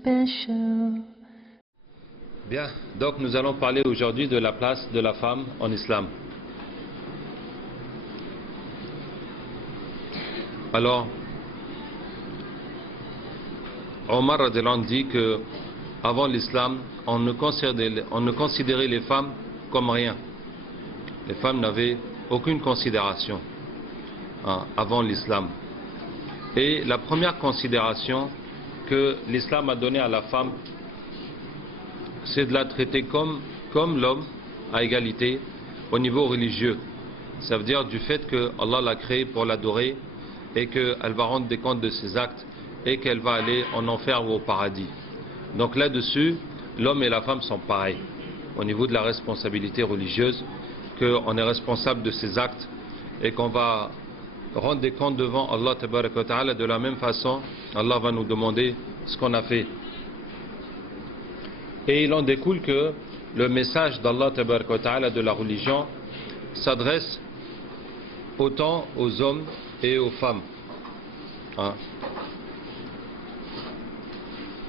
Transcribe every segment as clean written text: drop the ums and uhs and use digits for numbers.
special. Bien, donc nous allons parler aujourd'hui de la place de la femme en islam. Alors, Omar radiallahu anhu dit que avant l'islam, on ne considérait les femmes comme rien. Les femmes n'avaient aucune considération avant l'islam. Et la première considération que l'islam a donnée à la femme, c'est de la traiter comme l'homme, à égalité, au niveau religieux. Ça veut dire du fait que Allah l'a créée pour l'adorer et qu'elle va rendre des comptes de ses actes et qu'elle va aller en enfer ou au paradis. Donc là-dessus, l'homme et la femme sont pareils au niveau de la responsabilité religieuse, qu'on est responsable de ses actes et qu'on va rendre des comptes devant Allah tabaraka wa ta'ala. De la même façon, Allah va nous demander ce qu'on a fait. Et il en découle que le message d'Allah tabaraka wa ta'ala de la religion s'adresse autant aux hommes et aux femmes.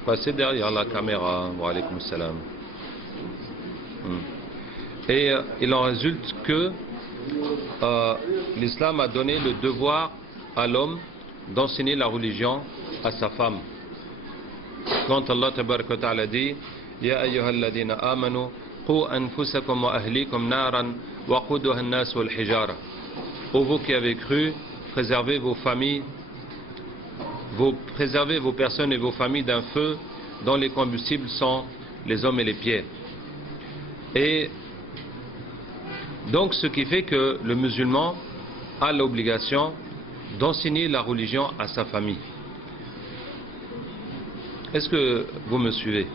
Passez derrière la caméra. Wa alaykoum salam. Et il en résulte que l'islam a donné le devoir à l'homme d'enseigner la religion à sa femme. Quand Allah tabaraka wa ta'ala dit Ya ayyuhalladhina amanu qu anfusakum wa ahlikum naran wa quduha an-nas wal hijara. Ô vous qui avez cru, préservez vos familles, préservez vos personnes et vos familles d'un feu dont les combustibles sont les hommes et les pierres. Et donc ce qui fait que le musulman a l'obligation d'enseigner la religion à sa famille. Est-ce que vous me suivez?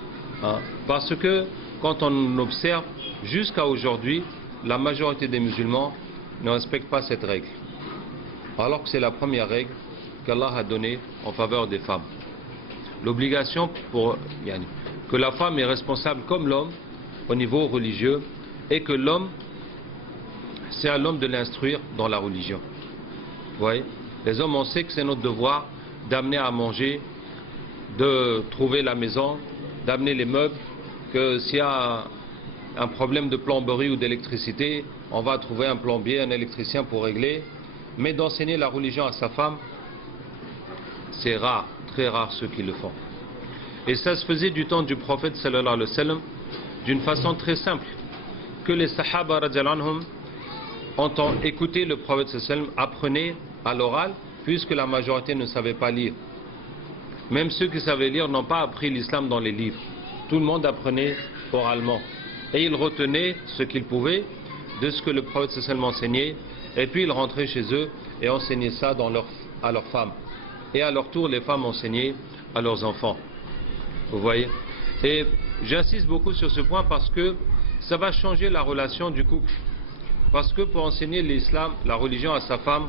Parce que quand on observe, jusqu'à aujourd'hui, la majorité des musulmans ne respectent pas cette règle. Alors que c'est la première règle qu'Allah a donnée en faveur des femmes. L'obligation que la femme est responsable comme l'homme au niveau religieux et que l'homme, c'est à l'homme de l'instruire dans la religion. Vous voyez? Les hommes, on sait que c'est notre devoir d'amener à manger, de trouver la maison, d'amener les meubles, que s'il y a un problème de plomberie ou d'électricité, on va trouver un plombier, un électricien pour régler. Mais d'enseigner la religion à sa femme, c'est rare, très rare ceux qui le font. Et ça se faisait du temps du prophète sallallahu alayhi wa sallam d'une façon très simple, que les sahaba radiallahu anhum ont écouté le prophète sallallahu alayhi wa sallam, apprenaient à l'oral, puisque la majorité ne savait pas lire. Même ceux qui savaient lire n'ont pas appris l'islam dans les livres. Tout le monde apprenait oralement. Et ils retenaient ce qu'ils pouvaient de ce que le prophète sallallahu alayhi wa sallam enseignait, et puis ils rentraient chez eux et enseignaient ça à leurs femmes. Et à leur tour, les femmes enseignaient à leurs enfants. Vous voyez? Et j'insiste beaucoup sur ce point parce que ça va changer la relation du couple. Parce que pour enseigner l'islam, la religion à sa femme,